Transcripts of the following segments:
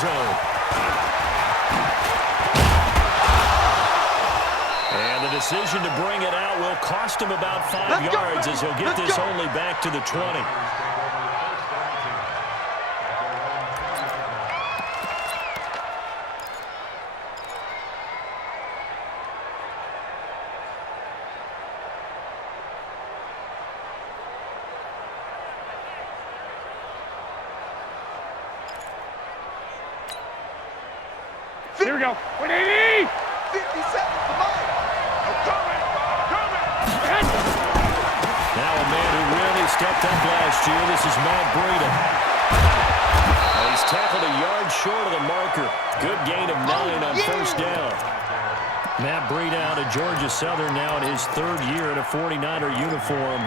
zone. And the decision to bring it out will cost him about 5 yards as he'll get this only back to the 20. Here we go. 180! 50 seconds to mine. Coming. Now a man who really stepped up last year. This is Matt Breida. He's tackled a yard short of the marker. Good gain of 9 on first down. Matt Breida out of Georgia Southern now in his 3rd year in a 49er uniform.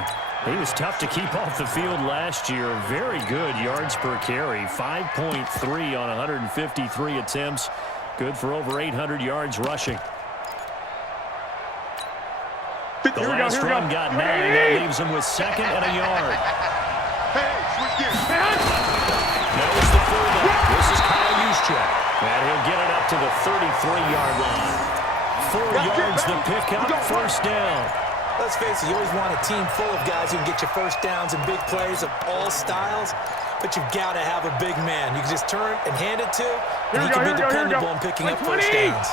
He was tough to keep off the field last year. Very good yards per carry. 5.3 on 153 attempts. Good for over 800 yards rushing. The last run got 9. That leaves him with 2nd and a yard. Knows the fullback. This is Kyle Juszczyk. And he'll get it up to the 33-yard line. 4 yards the pickup, first down. Let's face it, you always want a team full of guys who can get you first downs and big plays of all styles, but you've got to have a big man. You can just turn and hand it to, and he can be dependable in picking up first downs.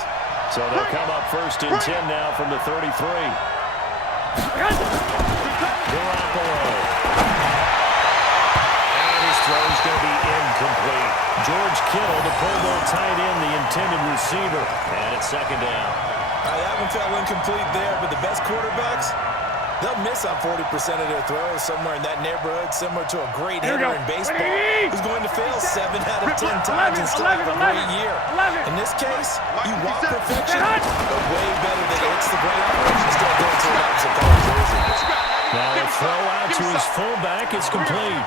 So they'll come up 1st and 10 now from the 33. Garoppolo. And his throw's going to be incomplete. George Kittle, the Pro Bowl tight end, the intended receiver. And it's 2nd down. That one fell incomplete there, but the best quarterbacks, they'll miss on 40% of their throws, somewhere in that neighborhood, similar to a great hitter in baseball who's going to fail 7 out of 10 times and still have a great year. In this case, you want perfection, but way better than it's the ground. Still going to the opposite color jersey. Now a throw out to his fullback. It's complete.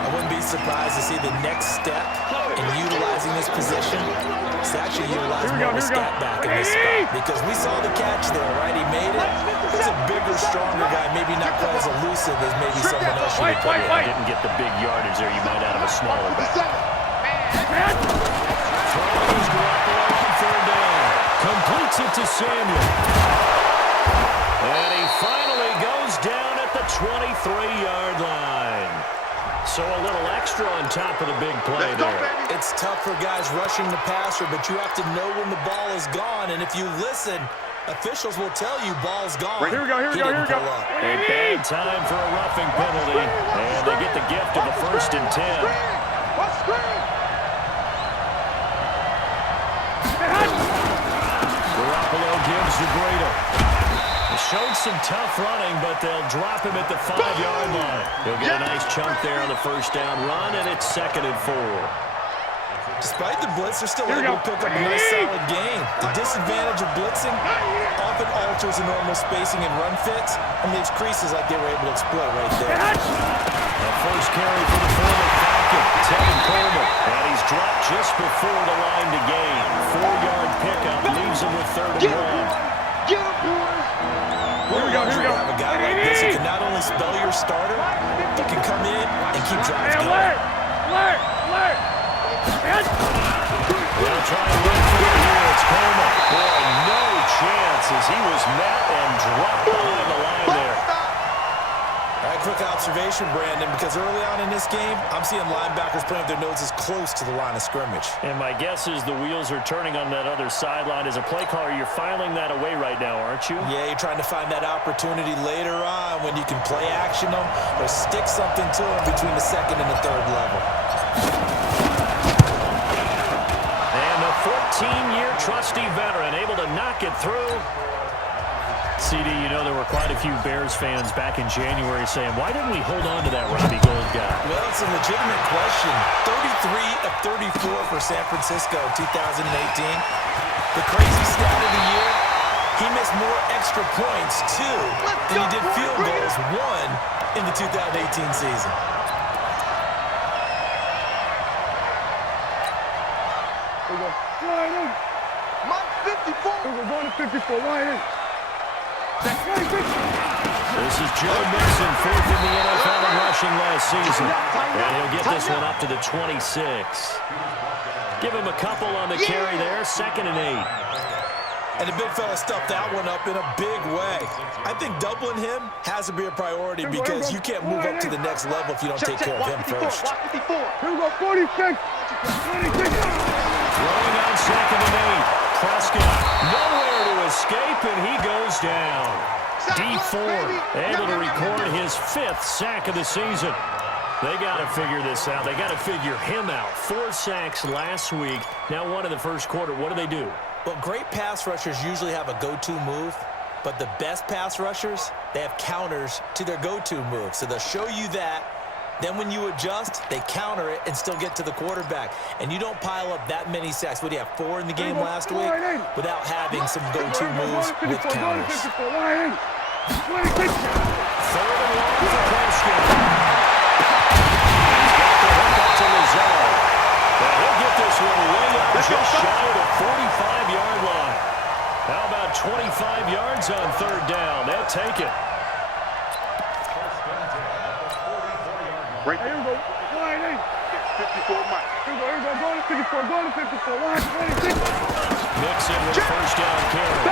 I wouldn't be surprised to see the next step in utilizing this position. It's actually utilizing more of a step back in this spot because we saw the catch there, right? He made it. He's a bigger, stronger guy, maybe not quite as elusive as maybe someone else should have played. Didn't get the big yardage there. You might out of a smaller back. Throws Garoppolo on 3rd down. Completes it to Samuel. And he finally goes down at the 23-yard line. So a little extra on top of the big play there. It's tough for guys rushing the passer, but you have to know when the ball is gone. And if you listen, officials will tell you ball's gone. Here we go. A bad time for a roughing penalty. And they get the gift of the 1st and 10. Garoppolo gives to Breida. Showed some tough running, but they'll drop him at the 5-yard line. He'll get a nice chunk there on the first down run, and it's 2nd and 4. Despite the blitz, they're still able to pick up a nice solid gain. The disadvantage of blitzing often alters the normal spacing and run fits and leaves creases like they were able to exploit right there. The first carry for the former Falcon, Tevin Coleman, and he's dropped just before the line to gain. 4-yard pickup leaves him with 3rd and 1. Here we go. Have a guy like this who can not only spell your starter, but can come in and keep drives going. They'll try and run for it here. It's Coleman. Boy, no chance as he was met and dropped behind the line there. All right, quick observation, Brandon, because early on in this game, I'm seeing linebackers putting their noses close to the line of scrimmage. And my guess is the wheels are turning on that other sideline. As a play caller, you're filing that away right now, aren't you? Yeah, you're trying to find that opportunity later on when you can play action them or stick something to them between the 2nd and the 3rd level. And a 14-year trusty veteran able to knock it through. CD, you know there were quite a few Bears fans back in January saying, why didn't we hold on to that Robbie Gould guy? Well, it's a legitimate question. 33 of 34 for San Francisco in 2018. The crazy stat of the year, he missed more extra points, too, than he did field goals, 1 in the 2018 season. Here we go. My 54. We're going to 54. Why is This is Joe Mixon, 4th in the NFL in rushing last season. And he'll get this one up to the 26. Give him a couple on the carry there. 2nd and 8. And the big fella stuffed that one up in a big way. I think doubling him has to be a priority because you can't move up to the next level if you don't take care of him first. Here we go, 46. 26. Throwing on 2nd and 8. Prescott nowhere to escape, and he goes down. D Ford able to record his 5th sack of the season. They got to figure this out. They got to figure him out. 4 sacks last week. Now 1 in the first quarter. What do? Well, great pass rushers usually have a go-to move, but the best pass rushers, they have counters to their go-to move. So they'll show you that. Then when you adjust, they counter it and still get to the quarterback. And you don't pile up that many sacks. What do you have, 4 in the game last week? Without having some go-to moves with counters. 3rd and 1 for Prescott. He'll get this one way up just shy of the 45-yard line. How about 25 yards on 3rd down? They'll take it. Right there we go. Line 8. 54 Mike. Here we go. Go to 54. Go to 54. Line 26. Mixon with a 1st down carry.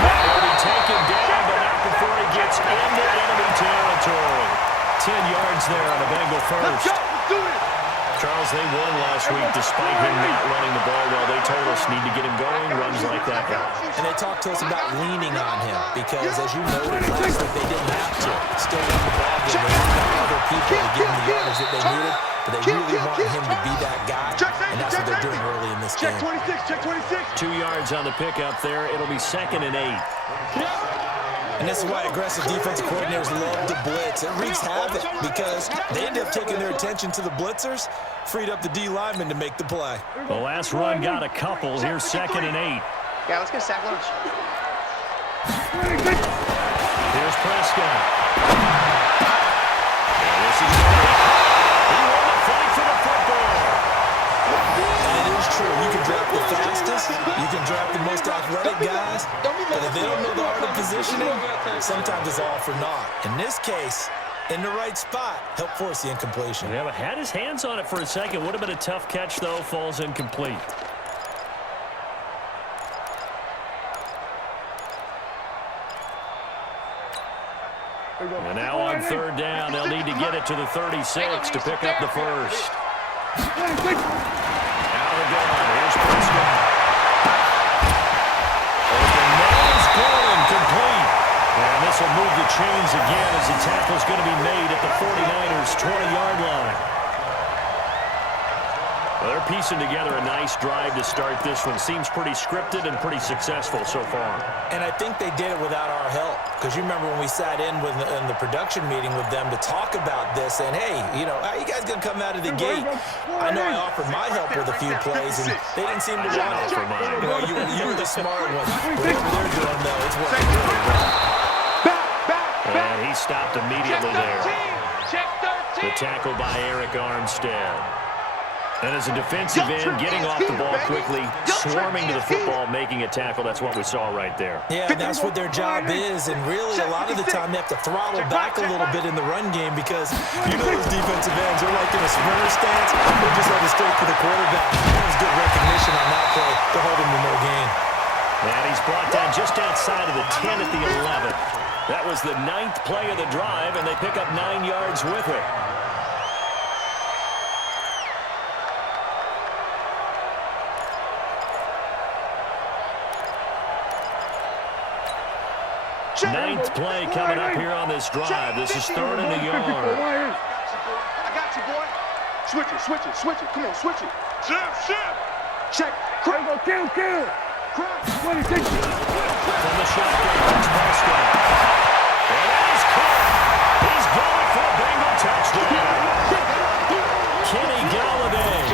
He'll be taken down, but not before he gets into enemy territory. 10 yards there on a Bengal first. Charles, they won last week despite him not running the ball well. They told us need to get him going, runs like that guy. And they talked to us about leaning on him because, as you noted last week, they didn't have to. Still win the ball game. They got other people to give them the yardage that they needed, but they really want him to be that guy, and that's what they're doing early in this game. Check 26. 2 yards on the pickup there. It'll be 2nd and 8. And this is why aggressive defensive coordinators love to blitz. It wreaks havoc because they end up taking their attention to the blitzers, freed up the D lineman to make the play. The last run got a couple. Here's 2nd and 8. Yeah, let's get a sack lunch. Here's Prescott. And this is he won the fight for the football. And it is true. You can draft the fastest. You can draft the most athletic guys. But if they don't know the art of positioning, sometimes it's all for naught. In this case, in the right spot, help force the incompletion. Yeah, but had his hands on it for a second. Would have been a tough catch, though. Falls incomplete. And now on 3rd down, they'll need to get it to the 36 to pick up the first. Out of the gun. Here's Prescott. Open nose, going, complete. And this will move the chains again as the tackle's going to be made at the 49ers' 20-yard line. Well, they're piecing together a nice drive to start this one. Seems pretty scripted and pretty successful so far. And I think they did it without our help. Because you remember when we sat in the production meeting with them to talk about this, and hey, you know, how you guys going to come out of the gate? I know I offered my help with a few plays, and they didn't seem to want it. Well, you were the smart one. Whatever they're doing, though, it's working really well. And he stopped immediately there. The tackle by Eric Armstead. And as a defensive end, getting off the ball quickly, swarming to the football, making a tackle, that's what we saw right there. Yeah, and that's what their job is, and really a lot of the time they have to throttle back a little bit in the run game because you know those defensive ends, they're like in a sprinter stance, they just have to straight for the quarterback. That was good recognition on that play to hold him to no gain. And he's brought down just outside of the 10 at the 11. That was the 9th play of the drive, and they pick up 9 yards with it. Ninth play coming up here on this drive. This is 3rd and a yard. I got you, boy. Switch it. Come on, switch it. Shift. Check. Kill. 26. From the shotgun, it's Prescott. And that is caught. He's going for a Bengal touchdown. Kenny Galladay,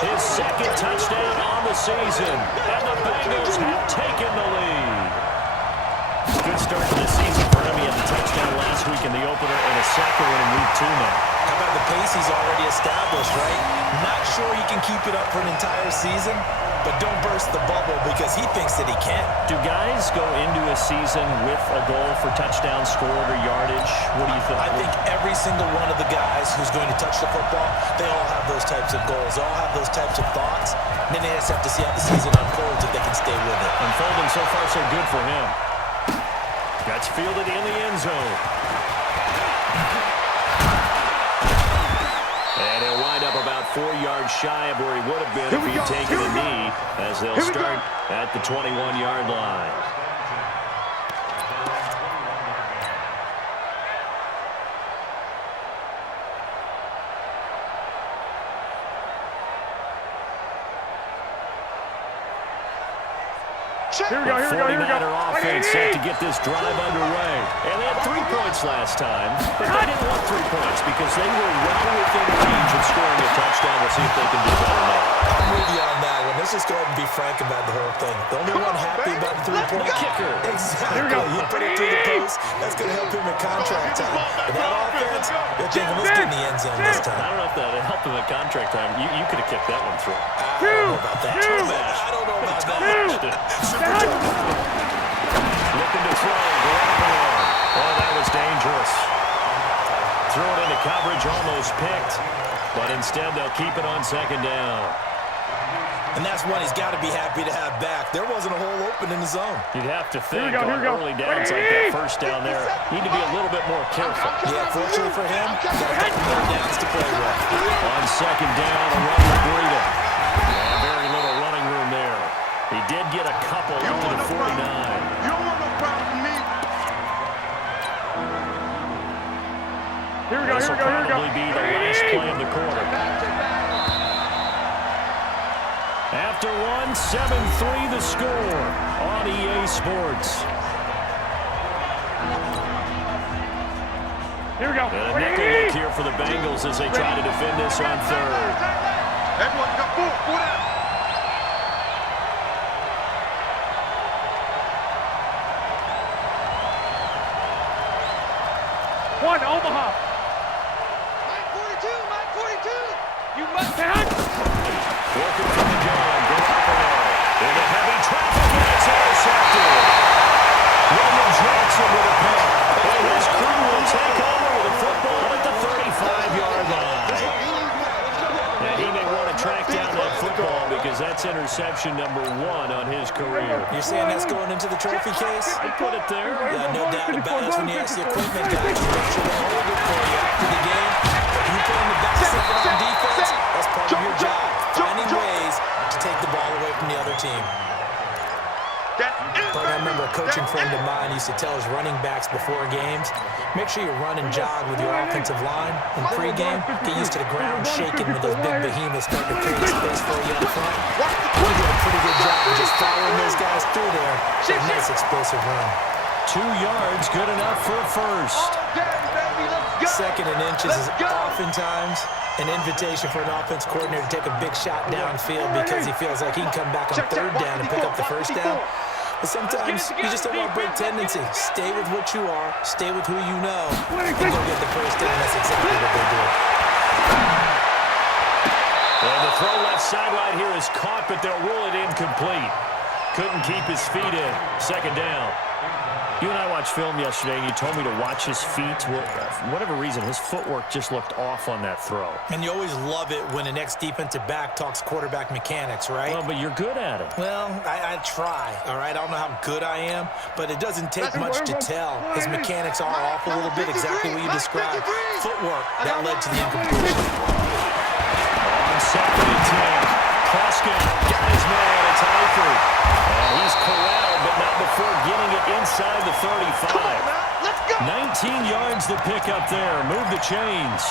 his 2nd touchdown on the season. And the Bengals have taken the lead. Good start to the season for him. He had the touchdown last week in the opener and a 2nd one in week 2 now. How about the pace he's already established, right? Not sure he can keep it up for an entire season, but don't burst the bubble because he thinks that he can. Do guys go into a season with a goal for touchdowns scored or yardage? What do you think? I think every single one of the guys who's going to touch the football, they all have those types of goals. They all have those types of thoughts. And then they just have to see how the season unfolds if they can stay with it. Unfolding so far so good for him. That's fielded in the end zone. And he'll wind up about 4 yards shy of where he would have been if he'd taken a knee, as they'll start at the 21-yard line. Here we go, here we go, here we go. 49er offense set to get this drive underway. And they had 3 points last time, but they didn't want 3 points because they were well within range of scoring a touchdown. We'll see if they can do better now. I'm with you on that one. Let's just go ahead and be frank about the whole thing. The only one happy about the 3-point kicker. Exactly. You put it through the post. That's going to help him in contract time. But that offense, they're thinking, let's get in the end zone this time. I don't know if that helped him in contract time. You could have kicked that one through. I don't know about that. I don't know about that. Looking to throw. Oh, that was dangerous. Threw it into coverage, almost picked. But instead, they'll keep it on 2nd down. And that's one he's got to be happy to have back. There wasn't a hole open in the zone. You'd have to think on early downs like that first down there, need to be a little bit more careful. Yeah, fortunately for him, he's got a couple more downs to play with. On 2nd down, a run with Breida. And very little running room there. He did get a couple up to the 49. You don't want no problem with me. Here we go, This here will we go, here we go. probably be the last play of the quarter. After 1, 7-3 the score on EA Sports. Here we go. And a nickel look here for the Bengals as they try to defend this on 3rd. Everyone got 4 down. One, Omaha. Mike 42, Mike 42. You must have. Working from the gun, Garoppolo into heavy traffic, and it's intercepted. William Johnson with a pick. And his crew will take over with a football at the 35-yard line. And he may want to track down that football because that's interception number 1 on his career. You're saying that's going into the trophy case? I put it there. Yeah, no doubt about it. That's when you ask the equipment guys to make sure they hold it for you after the game. If you put in the back seven on defense, that's part of your job. Finding ways to take the ball away from the other team. But I remember a coaching friend of mine used to tell his running backs before games, make sure you run and jog with your offensive line in pregame. Get used to the ground shaking when those big behemoths start to create space for you up front. You do a pretty good job of just following those guys through there for a nice explosive run. 2 yards, good enough for a first. 2nd and inches is oftentimes an invitation for an offense coordinator to take a big shot downfield because he feels like he can come back on 3rd down and pick up the 1st down. But sometimes you just don't want to break tendency. Stay with what you are, stay with who you know, and go get the 1st down. That's exactly what they did. And the throw left sideline here is caught, but they'll rule it incomplete. Couldn't keep his feet in. 2nd down. You and I watched film yesterday, and you told me to watch his feet. For whatever reason, his footwork just looked off on that throw. And you always love it when an ex-defensive back talks quarterback mechanics, right? Well, but you're good at it. Well, I try, all right? I don't know how good I am, but it doesn't take much to tell. His mechanics are off a little bit, exactly what you described. Footwork, that led to the incompletion. On 2nd and 10, Prescott got his man. It's Eifert. And he's corralled, but not before getting it inside the 35. 19 yards to pick up there. Move the chains.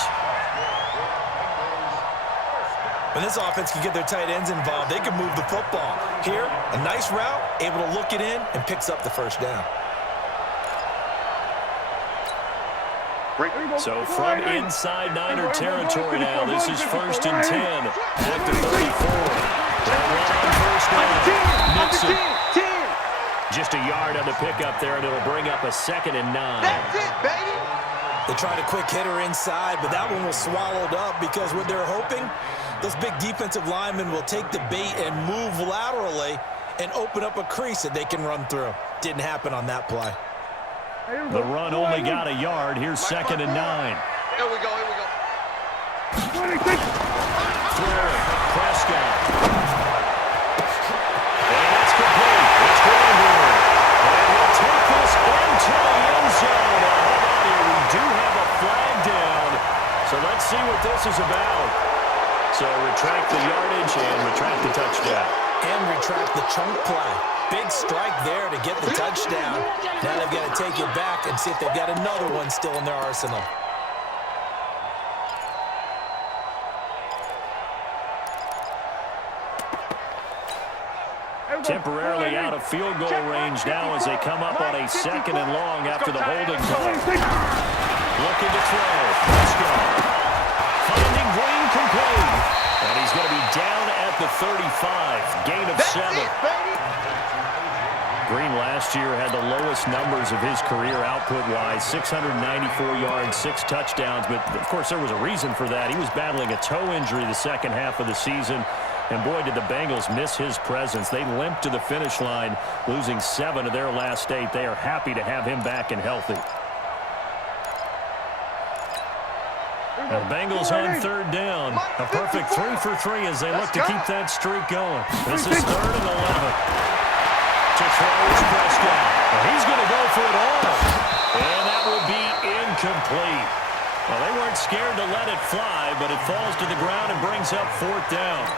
When this offense can get their tight ends involved, they can move the football. Here, a nice route, able to look it in, and picks up the 1st down. So from inside Niner territory now, this is 1st and 10 at the 34. They'll run on 1st down. Nixon. Just a yard on the pickup there, and it'll bring up a 2nd and 9. That's it, baby. They tried a quick hitter inside, but that one was swallowed up because what they're hoping Those big defensive linemen will take the bait and move laterally and open up a crease that they can run through. Didn't happen on that play. The run only got a yard. Here's 2nd and 9. Here we go, here we go. Throwing, Prescott. And that's complete. It's Greenberg. And he'll take this into the end zone. We do have a flag down. So let's see what this is about. So retract the yardage and retract the touchdown. And retract the chunk play. Big strike there to get the touchdown. Now they've got to take it back and see if they've got another one still in their arsenal. Temporarily out of field goal range now as they come up on a 2nd and long after the holding call. Looking to throw. Prescott. Finding Green complete. And he's going to be down at the 35. Gain of 7. Green last year had the lowest numbers of his career output-wise, 694 yards, 6 touchdowns. But, of course, there was a reason for that. He was battling a toe injury the second half of the season. And, boy, did the Bengals miss his presence. They limped to the finish line, losing 7 of their last 8. They are happy to have him back and healthy. The Bengals on 3rd down. A perfect 3 for 3 as they look to keep that streak going. This is 3rd and 11. To throw is Prescott. He's going to go for it all. And that will be incomplete. Well, they weren't scared to let it fly, but it falls to the ground and brings up 4th down.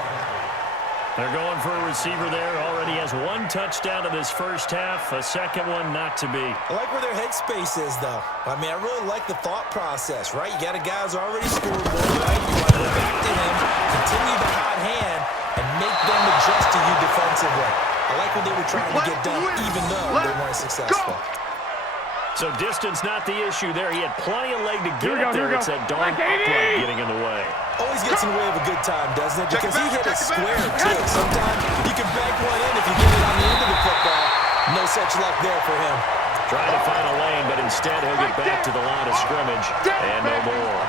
They're going for a receiver there. Already has 1 touchdown in this first half. A second one not to be. I like where their headspace is, though. I mean, I really like the thought process, right? You got a guy who's already scored more, right? You want to go back to him, continue the hot hand, and make them adjust to you defensively. I like what they were trying to get done, even though they weren't successful. So distance not the issue there. He had plenty of leg to get up there. It's that darn upright getting in the way. Always gets in the way of a good time, doesn't it? Because he hit it square, too. Sometimes you can bank one in if you get it on the end of the football. No such luck there for him. Trying to find a lane, but instead he'll get back to the line of scrimmage and no more.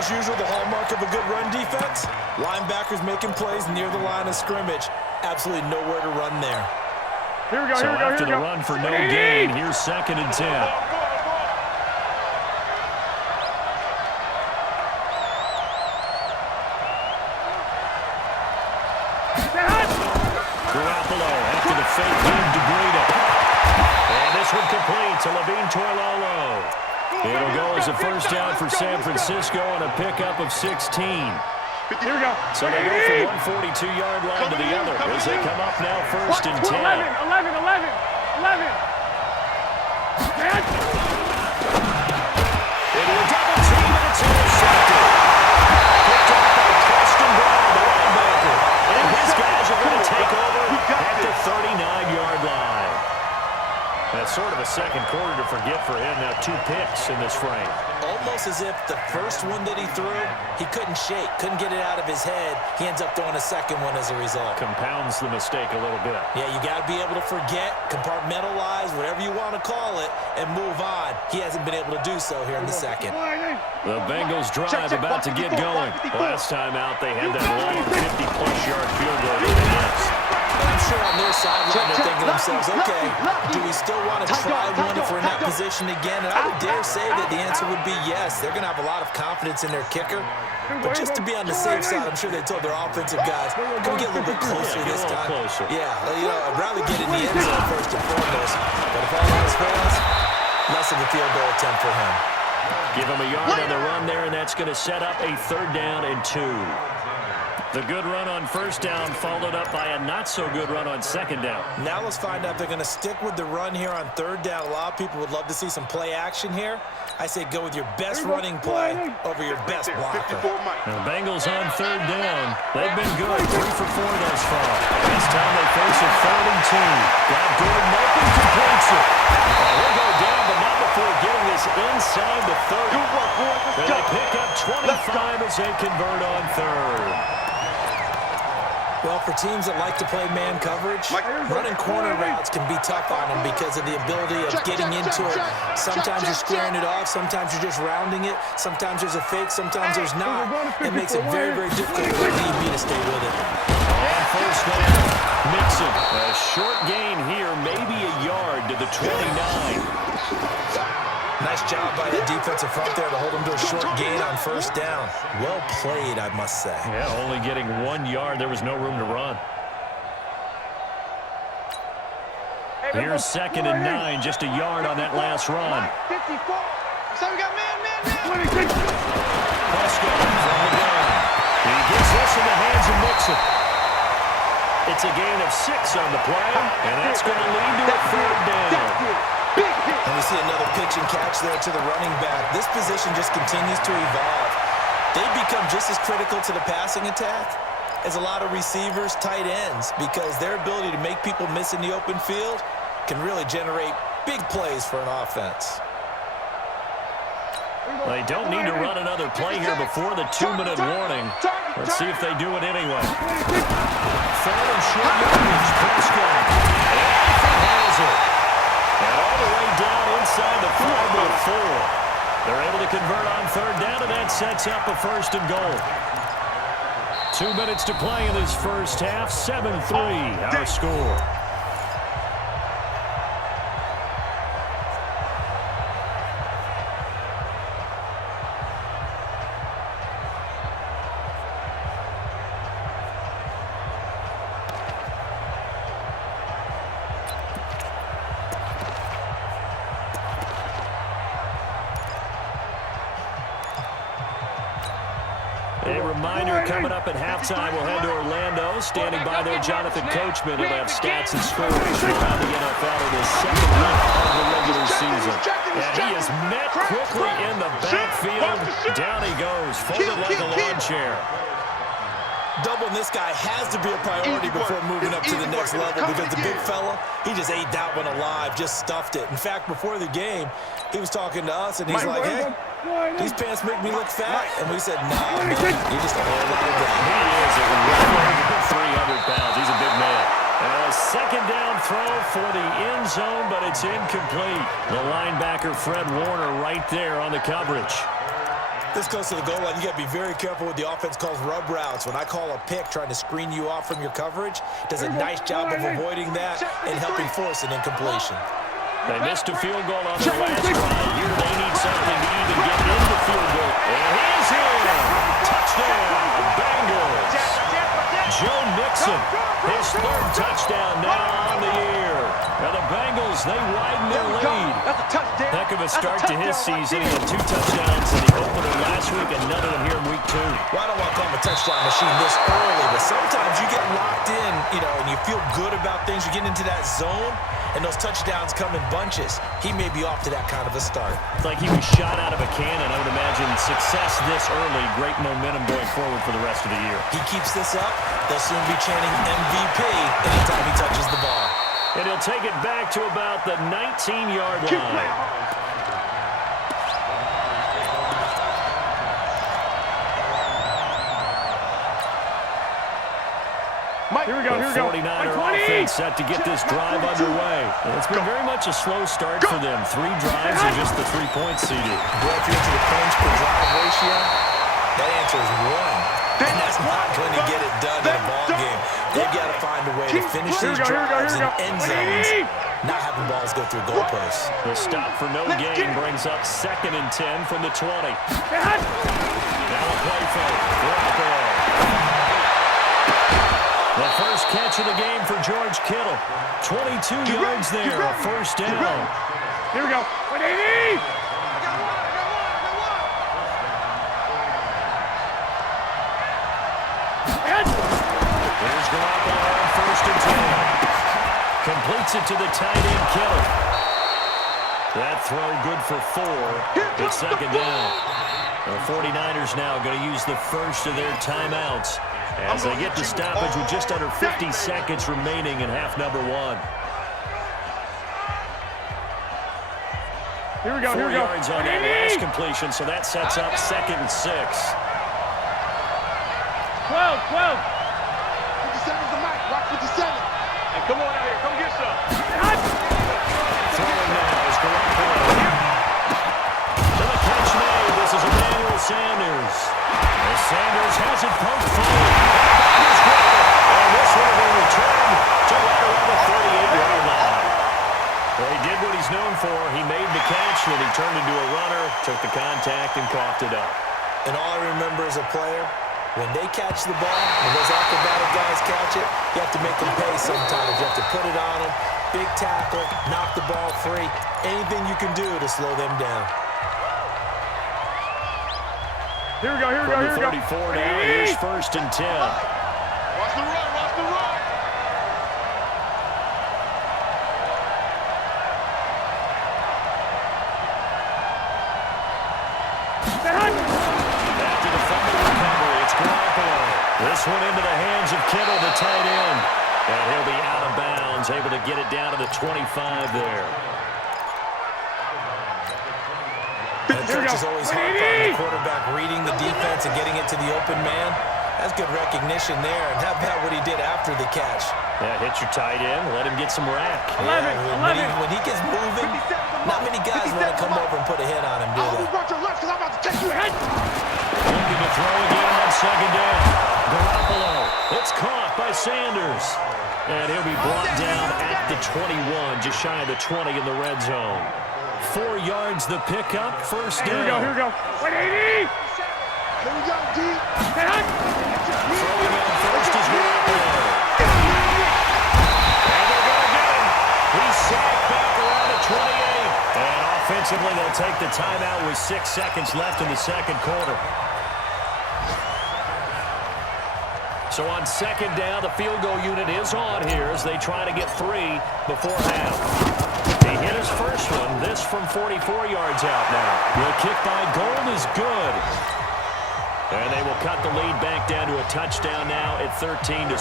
As usual, the hallmark of a good run defense, linebackers making plays near the line of scrimmage. Absolutely nowhere to run there. Here we go, so here we go, after the run for no gain, here's 2nd and 10. Garoppolo after the fake give to Breida. And this one complete to Levine Toilolo. It'll go as a first down for San Francisco on a pickup of 16. Here we go. So they go from 142-yard line to the other as they come up now 1st and 10. 11. Into a double team, and it's intercepted. Picked up by Preston Brown, the linebacker. And his guys are going to take over at the 39-yard line. That's sort of a second quarter to forget for him. Now 2 picks in this frame. Almost as if the first one that he threw, he couldn't shake, couldn't get it out of his head. He ends up throwing a second one as a result. Compounds the mistake a little bit. Yeah, you got to be able to forget, compartmentalize, whatever you want to call it, and move on. He hasn't been able to do so here in the second. The Bengals drive about to get going. Last time out, they had that long 50-plus yard field goal that they missed. I'm sure on their sideline they're thinking to themselves, okay, do we still want to try one if we're in that position again? And I would dare say that the answer would be yes. They're going to have a lot of confidence in their kicker. But just to be on the safe side, I'm sure they told their offensive guys, can we get a little bit closer this time? Yeah, you know, I'd rather get in the end zone first and foremost. But if all else fails, less of a field goal attempt for him. Give him a yard on the run there, and that's going to set up a 3rd down and 2. The good run on 1st down followed up by a not-so-good run on 2nd down. Now let's find out if they're going to stick with the run here on 3rd down. A lot of people would love to see some play action here. I say go with your best running play over your best blocker. The Bengals on 3rd down. They've been good, 3 for 4 thus far. This time they face a 3rd and 2. Got Gordon open, completes it. He'll go down, but not before getting this inside the 30. They pick up 25 as they convert on 3rd. Well, for teams that like to play man coverage, running corner routes can be tough on them because of the ability of getting into it. Sometimes you're squaring it off. Sometimes you're just rounding it. Sometimes there's a fake. Sometimes there's not. It makes it very, very difficult for the DB to stay with it. On first down, Mixon. A short gain here, maybe a yard to the 29. Nice job by the defensive front there to hold him to a short gain on first down. Well played, I must say. Yeah, only getting 1 yard. There was no room to run. Here's 2nd and 9, just a yard on that last run. 54. So we got man. Prescott from the gun. He gets this in the hands of Mixon. It's a gain of 6 on the play, and that's going to lead to a 3rd down. And we see another pitch and catch there to the running back. This position just continues to evolve. They become just as critical to the passing attack as a lot of receivers, tight ends, because their ability to make people miss in the open field can really generate big plays for an offense. They don't need to run another play here before the 2-minute warning. Let's see if they do it anyway. 3rd and short yardage, Prescott. And has it. And all the way down inside the 5-4. They're able to convert on 3rd down, and that sets up a 1st and goal. 2 minutes to play in this first half. 7-3 our score. A reminder, coming up at halftime, we'll head to Orlando. Standing by there, Jonathan Coachman. He'll have stats and scores around the NFL in his 2nd week of the regular season. And he is met quickly in the backfield. Down he goes, folded like a lawn chair. Doubling this guy has to be a priority before moving up to the next level because the big fella, he just ate that one alive, just stuffed it. In fact, before the game, he was talking to us, and he's like, hey, these pants make me look fat. And we said, nah, man, you're just a whole lot of guy. He is a well over 300 pounds. He's a big man. And a 2nd down throw for the end zone, but it's incomplete. The linebacker, Fred Warner, right there on the coverage. This goes to the goal line. You got to be very careful what the offense calls rub routes. When I call a pick trying to screen you off from your coverage, does a nice job of avoiding that and helping force an incompletion. They missed a field goal on their last drive. Here they need something to even get into field goal. And he's here. Touchdown, Bengals. Joe Mixon, his 3rd touchdown now on the year. Now the Bengals, they widen their lead. Heck of a start to his season. He had 2 touchdowns in the opener last week, another one here in week 2. Well, I don't want to call him a touchdown machine this early, but sometimes you get locked in, and you feel good about things. You get into that zone, and those touchdowns come in bunches. He may be off to that kind of a start. It's like he was shot out of a cannon. I would imagine success this early, great momentum going forward for the rest of the year. He keeps this up, they'll soon be chanting MVP anytime he touches the ball. And he'll take it back to about the 19-yard line. Here we go. 49er offense set to get this drive underway. And it's been very much a slow start for them. 3 drives and just the 3 points seeded. Well, if you're into the points per drive ratio, that answer is 1. And that's not going to get it done in a ball game. They've got to find a way to finish these drives in end zones, not having balls go through goalposts. The stop for no gain brings up 2nd and 10 from the 20. Now a play fake. The first catch of the game for George Kittle. 22 yards there, a 1st down. Here we go. 180! Here's Garoppolo on 1st and 10. Completes it to the tight end, Kittle. That throw good for 4. It's 2nd down. The 49ers now going to use the first of their timeouts as they get to stoppage with just under 50 seconds remaining in half number 1. Here we go. 4 yards on that last completion, so that sets up 2nd and 6. 12. 57's the mic. Watch 57. Hey, come on out here. Come get some. Throwing now is Garoppolo. To the catch made. This is Emmanuel Sanders. As Sanders has it poked forward. And this one will be returned to right around the 38-yard line. Well, he did what he's known for. He made the catch, then he turned into a runner, took the contact, and coughed it up. And all I remember as a player, when they catch the ball, when those acrobatic guys catch it, you have to make them pay sometimes. You have to put it on them, big tackle, knock the ball free, anything you can do to slow them down. Here we go, here we go, here we go. 34 now, here's 1st and 10. Watch the run, watch the run. After the fumble recovery, it's Garoppolo. This one into the hands of Kittle, the tight end. And he'll be out of bounds, able to get it down to the 25 there. That coach is always hard on the quarterback, reading the defense and getting it to the open man. That's good recognition there. And how about what he did after the catch? Yeah, hit your tight end, let him get some rack. When he gets moving, not many guys want to come over and put a hit on him, do they? Watch your left because I'm about to take you ahead. Looking to throw again on 2nd down. Garoppolo, it's caught by Sanders. And he'll be brought down at the 21, just shy of the 20 in the red zone. 4 yards the pickup, 1st down. Here we go, here we go. 180! Here we go, D. Throwing on 1st is Garoppolo. And they're going to get him. He's sacked back around the 28. And offensively, they'll take the timeout with 6 seconds left in the 2nd quarter. So on 2nd down, the field goal unit is on here as they try to get 3 before half. He hit his first one, this from 44 yards out now. The kick by Gold is good. And they will cut the lead back down to a touchdown now at 13-6.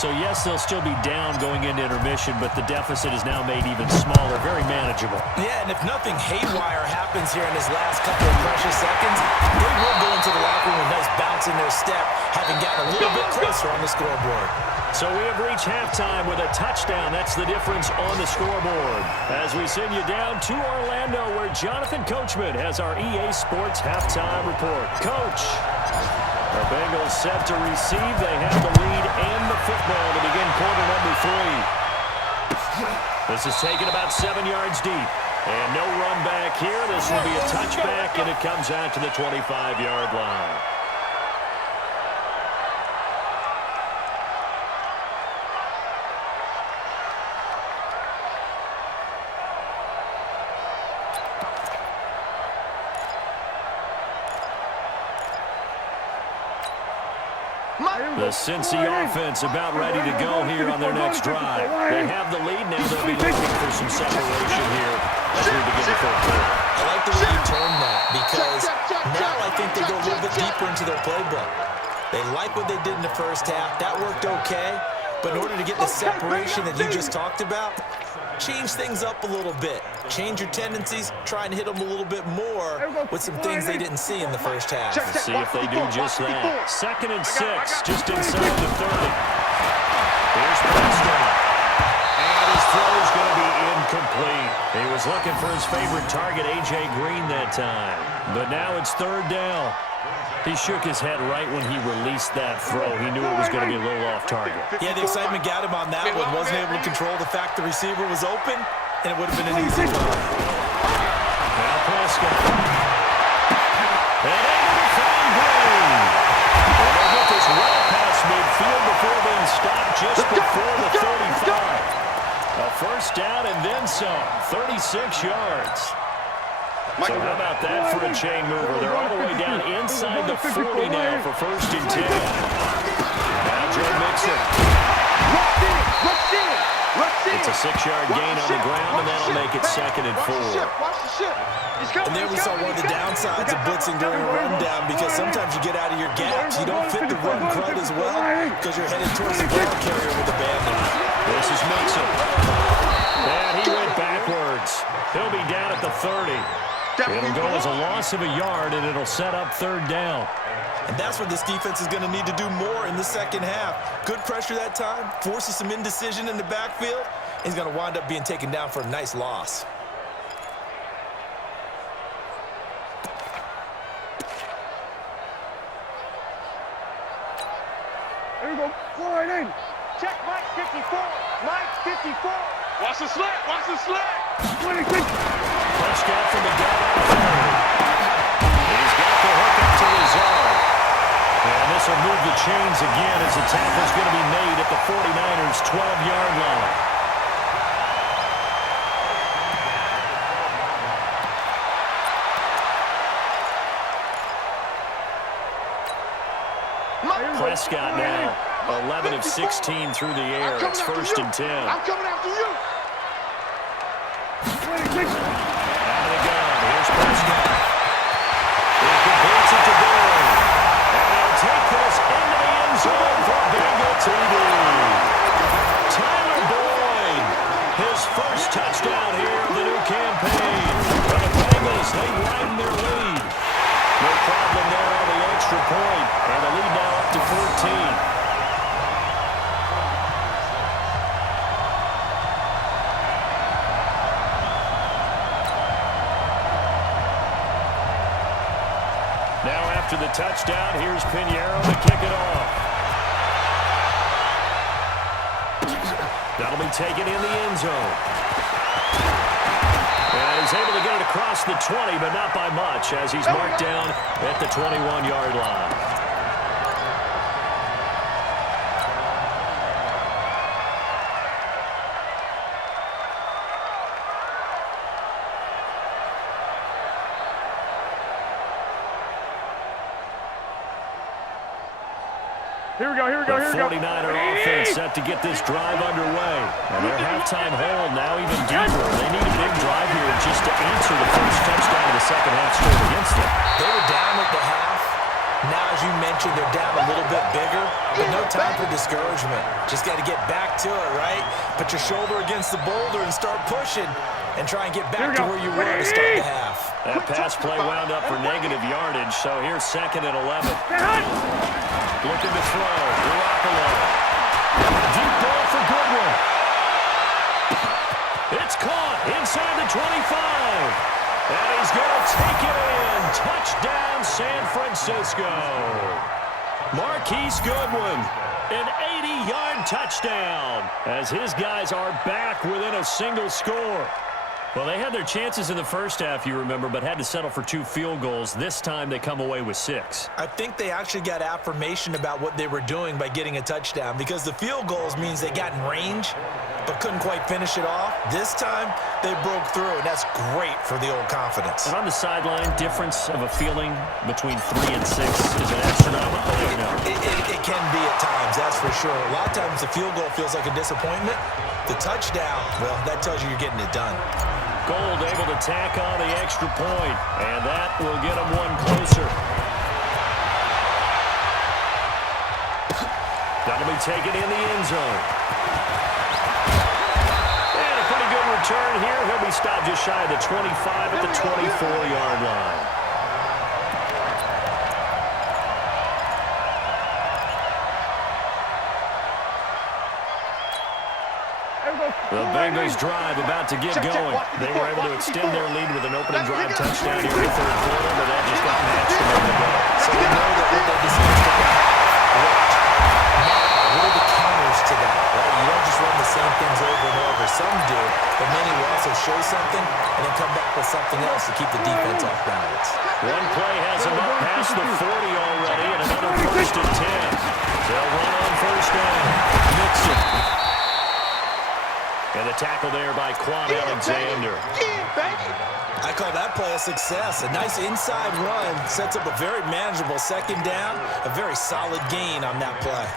So, yes, they'll still be down going into intermission, but the deficit is now made even smaller, very manageable. Yeah, and if nothing haywire happens here in his last couple of precious seconds, they will go into the locker room with a nice bounce in their step, having gotten a little bit closer on the scoreboard. So we have reached halftime with a touchdown. That's the difference on the scoreboard. As we send you down to Orlando, where Jonathan Coachman has our EA Sports halftime report. Coach, the Bengals set to receive. They have the lead and the football to begin quarter number 3. This is taken about 7 yards deep. And no run back here. This will be a touchback, and it comes out to the 25-yard line. The Cincy offense about ready to go here on their next drive. They have the lead now. They'll be looking for some separation here as we begin the 4th quarter. I like the way you termed that because now I think they go a little bit deeper into their playbook. They like what they did in the first half. That worked okay. But in order to get the separation that you just talked about, change things up a little bit. Change your tendencies. Try and hit them a little bit more with some things they didn't see in the first half. Let's see if they do just that. 2nd and 6, just inside the 30. Here's Preston. And his throw is going to be incomplete. He was looking for his favorite target, A.J. Green, that time. But now it's 3rd down. He shook his head right when he released that throw. He knew it was going to be a little off target. Yeah, the excitement got him on that one. Wasn't able to control the fact the receiver was open, and it would have been an easy throw. Now Prescott. And able to find Green. And they'll get this well past midfield before being stopped just before the 35. A 1st down and then some. 36 yards. So how about that for a chain mover? They're all the way down inside the 40 now for 1st and 10. Now Joe Mixon. It's a 6-yard gain on the ground, and that'll make it 2nd and 4. And there we saw one of the downsides of blitzing during a rundown because sometimes you get out of your gaps. You don't fit the run quite as well because you're headed towards the ball carrier with abandon. This is Mixon. And he went backwards. He'll be down at the 30. It'll go as a loss of a yard, and it'll set up 3rd down. And that's what this defense is going to need to do more in the second half. Good pressure that time, forces some indecision in the backfield. He's going to wind up being taken down for a nice loss. There we go. Go right in. Check Mike 54. Mike 54. Watch the slant. Watch the slant. Touchdown from the down on third. He's got the hook up to his own. And this will move the chains again as the tackle's going to be made at the 49ers' 12-yard line. Prescott now, 11 of 16 through the air. It's 1st and 10. I'm coming after you. Out of the gun. Here's Prescott. He completes it to Boyd. And he'll take this into the end zone for Bengal TD. Tyler Boyd, his first touchdown here of the new campaign. For the Bengals, they widen their lead. No problem there on the extra point. And the lead now up to 14. Now after the touchdown, here's Pinheiro to kick it off. That'll be taken in the end zone. And he's able to get it across the 20, but not by much, as he's marked down at the 21-yard line. Here we go, here we go, here we go. 49er offense set to get this drive underway. And their halftime hole now even deeper. They need a big drive here just to answer the first touchdown of the second half scored against them. They were down at the half. Now, as you mentioned, they're down a little bit bigger, but no time for discouragement. Just got to get back to it, right? Put your shoulder against the boulder and start pushing and try and get back to where you were to start the half. That pass play wound up for negative yardage, so here's 2nd and 11. Looking to throw. Garoppolo. Deep ball for Goodwin. It's caught inside the 25. And he's going to take it in. Touchdown, San Francisco. Marquise Goodwin, an 80-yard touchdown, as his guys are back within a single score. Well, they had their chances in the first half, you remember, but had to settle for 2 field goals. This time they come away with 6. I think they actually got affirmation about what they were doing by getting a touchdown, because the field goals means they got in range but couldn't quite finish it off. This time they broke through, and that's great for the old confidence. And on the sideline, difference of a feeling between 3 and 6 is an astronomical. It can be at times, that's for sure. A lot of times the field goal feels like a disappointment. The touchdown, well, that tells you you're getting it done. Gold able to tack on the extra point, and that will get them one closer. That'll be taken in the end zone. And a pretty good return here. He'll be stopped just shy of the 25 at the 24-yard line. The Bengals drive about to get going. They were able to extend their lead with an opening drive touchdown here in the third quarter, but that just got matched from there to go. So we know that what they decided to worked. Now, what are the counters to that, right? You don't just run the same things over and over. Some do, but many will also show something and then come back with something else to keep the defense off balance. One play has them up past the 40 already, and another 1st and 10. They'll run on 1st down. Mixon. And the tackle there by Quan Alexander. I call that play a success. A nice inside run sets up a very manageable 2nd down. A very solid gain on that play.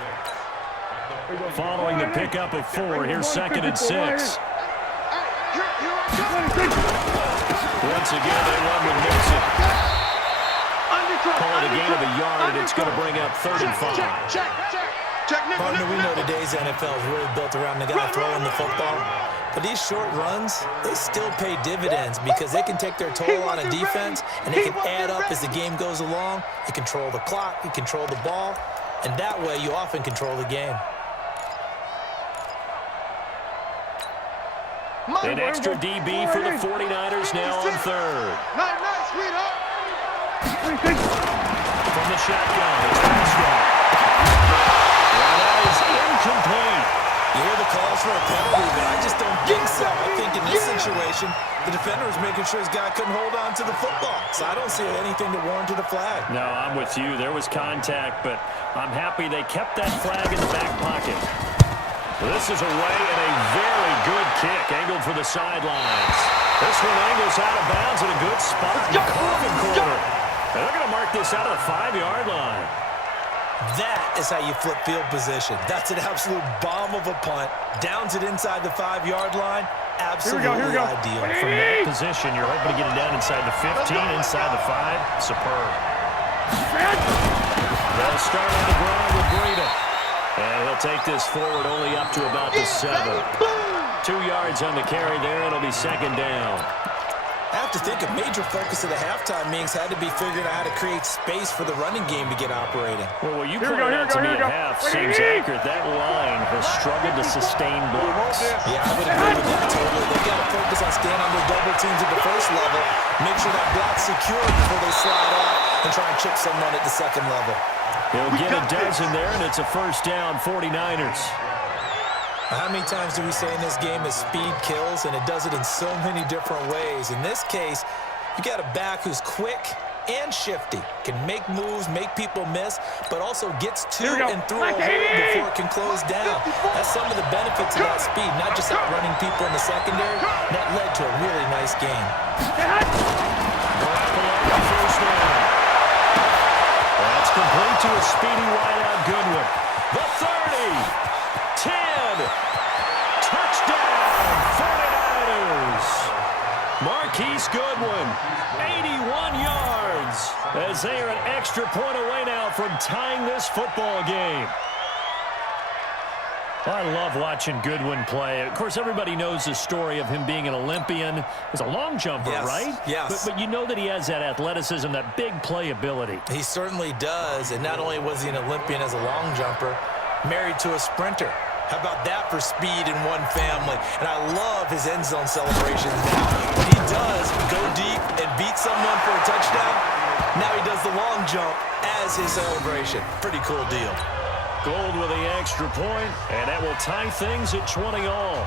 Following the pickup of 4, here's 2nd and 6. Once again, they run with Mixon. Call it a gain of a yard, and it's going to bring up 3rd and 5. Partner, we know today's NFL is really built around the guy throwing the football. But these short runs, they still pay dividends because they can take their toll on a defense, and they can add up as the game goes along. You control the clock, you control the ball, and that way you often control the game. An extra DB for the 49ers now on third. Nice, sweetheart. From the shotgun, it's Prescott. And that is incomplete. You hear the calls for a penalty, but I just don't think so. I think in this situation, the defender was making sure his guy couldn't hold on to the football. So I don't see anything to warrant a flag. No, I'm with you. There was contact, but I'm happy they kept that flag in the back pocket. This is away and a very good kick, angled for the sidelines. This one angles out of bounds in a good spot in the coffin corner. And they're going to mark this out of the 5-yard line. That is how you flip field position. That's an absolute bomb of a punt. Downs it inside the 5-yard line. Absolutely ideal. From that position, you're hoping to get it down inside the 15, inside the 5. Superb. They'll start on the ground with Breida. And he'll take this forward only up to about the 7. 2 yards on the carry there, and it'll be second down. I have to think a major focus of the halftime meetings had to be figuring out how to create space for the running game to get operating. Well, what you pointed out to me at half seems accurate. That line has struggled to sustain blocks. Yeah, I would agree with that totally. They've got to focus on staying under double teams at the first level, make sure that block's secure before they slide off and try and chip someone at the second level. He'll get a dozen there, and it's a first down, 49ers. How many times do we say in this game that speed kills, and it does it in so many different ways? In this case, you got a back who's quick and shifty, can make moves, make people miss, but also gets to and through a hole before it can close down. That's some of the benefits of that speed, not just outrunning people in the secondary. That led to a really nice game. First down. That's complete to a speedy wideout Goodwin. The 30. 10. Touchdown, 49ers. Marquise Goodwin, 81 yards, as they are an extra point away now from tying this football game. I love watching Goodwin play. Of course, everybody knows the story of him being an Olympian. He's a long jumper, right? Yes. But you know that he has that athleticism, that big play ability. He certainly does, and not only was he an Olympian as a long jumper, married to a sprinter. How about that for speed in one family? And I love his end zone celebrations now. He does go deep and beat someone for a touchdown. Now he does the long jump as his celebration. Pretty cool deal. Gold with the extra point, and that will tie things at 20 all.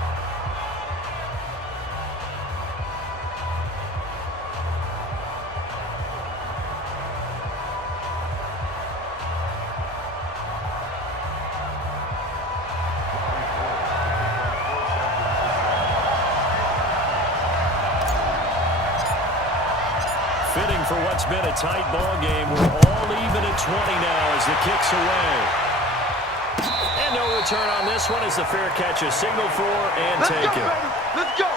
Fitting for what's been a tight ball game. We're all even at 20 now as the kick's away. And no return on this one as the fair catch is signaled for and taken. Let's go.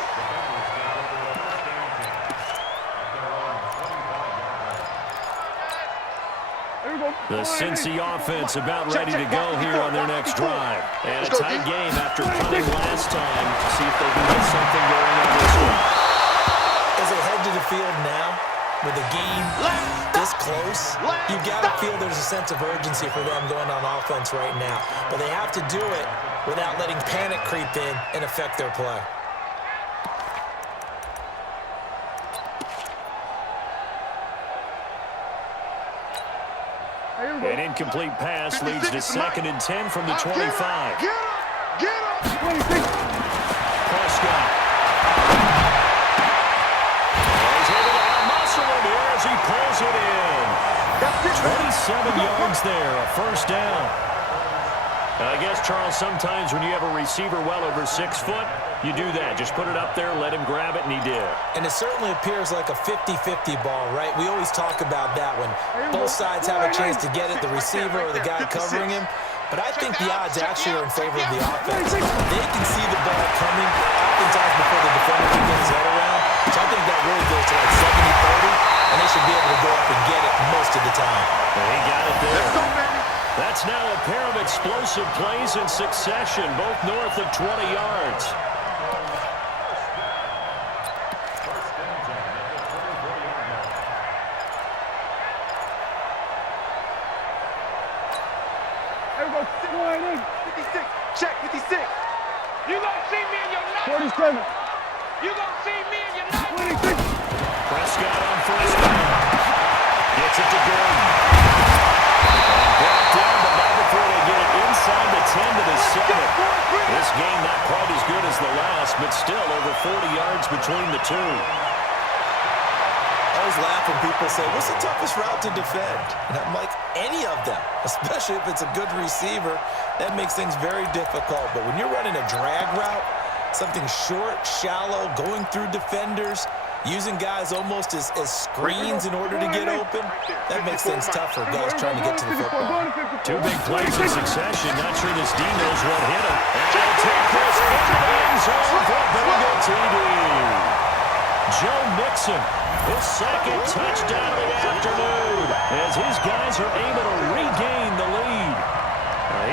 The Cincy offense about ready to go here on their next drive. And a tight game after punting last time. See if they can get something going on this one. As they head to the field now, with the game this close, you got to feel there's a sense of urgency for them going on offense right now. But they have to do it without letting panic creep in and affect their play. An incomplete pass leads to 2nd and 10 from the 25. Get up. Prescott. He's able to out-muscle him here as he pulls it in. 27 yards there, a first down. I guess, Charles, sometimes when you have a receiver well over 6 foot, you do that. Just put it up there, let him grab it, and he did. And it certainly appears like a 50-50 ball, right? We always talk about that when both sides have a chance to get it, the receiver or the guy covering him. But I think the odds actually are in favor of the offense. They can see the ball coming oftentimes before the defender can get his head around. So I think that really goes to like 70-30, and they should be able to go up and get it most of the time. Well, he got it there. Let's go, baby. That's now a pair of explosive plays in succession, both north of 20 yards. There we go. 56. Check 56. You gonna see me in your night. 47. You gonna see me in your night. 26. Prescott on first down. Gets it to Gordon. And brought down, but not before they get it inside the 10 to the 7. This game not quite as good as the last, but still over 40 yards between the two. I always laugh when people say, what's the toughest route to defend? And I'm like, any of them, especially if it's a good receiver. That makes things very difficult. But when you're running a drag route, something short, shallow, going through defenders, using guys almost as screens in order to get open, that makes things tough for guys trying to get to the football. Two big plays in succession. Not sure this D knows what hit him. And they'll take this into the end zone for a Bengal TD. Joe Mixon, his second touchdown of the afternoon, as his guys are able to regain the lead.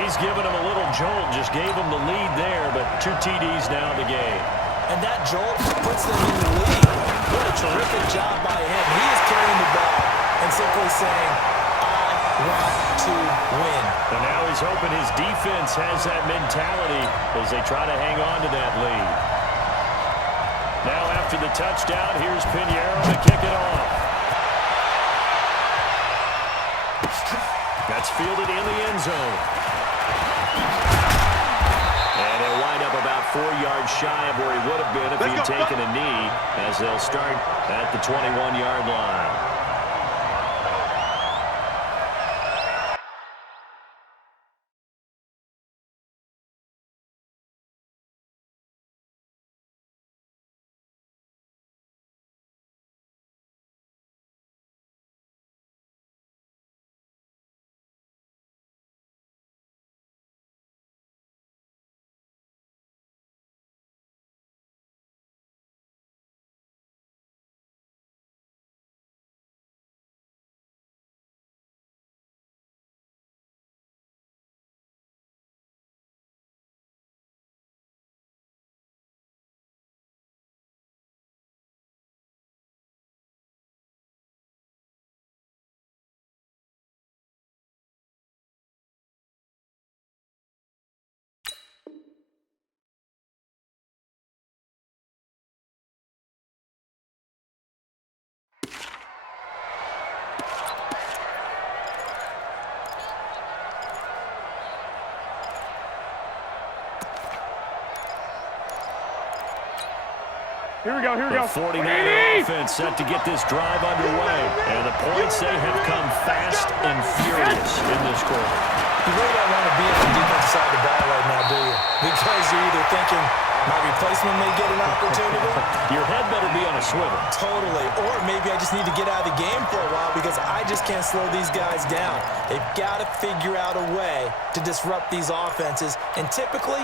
He's given him a little jolt, just gave him the lead there, but 2 TDs now in the game. And that jolt puts them in the lead. What a terrific job by him. He is carrying the ball and simply saying, I want to win. And now he's hoping his defense has that mentality as they try to hang on to that lead. Now after the touchdown, here's Pinheiro to kick it off. That's fielded in the end zone. And he'll wind up about 4 yards shy of where he would have been if he'd taken a knee, as they'll start at the 21-yard line. Here we go, here we go. The 49er offense set to get this drive underway. And the points, they have come fast and furious in this quarter. You really don't want to be on the defensive side of the ball right now, do you? Because you're either thinking, my replacement may get an opportunity. Your head better be on a swivel. Totally. Or maybe I just need to get out of the game for a while because I just can't slow these guys down. They've got to figure out a way to disrupt these offenses. And typically,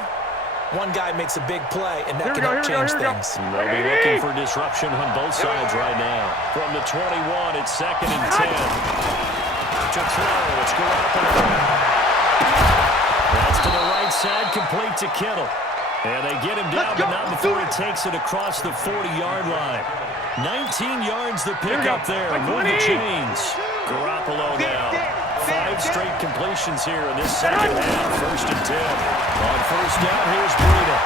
one guy makes a big play, and that can help change things. They'll be looking for disruption on both sides right now. From the 21, it's 2nd and 10. To throw, it's Garoppolo. That's to the right side, complete to Kittle. And they get him down, but not before he takes it across the 40-yard line. 19 yards the pickup there. Move the chains. Garoppolo now. 5 straight completions here in this second half. 1st and 10. On first down, here's Breida.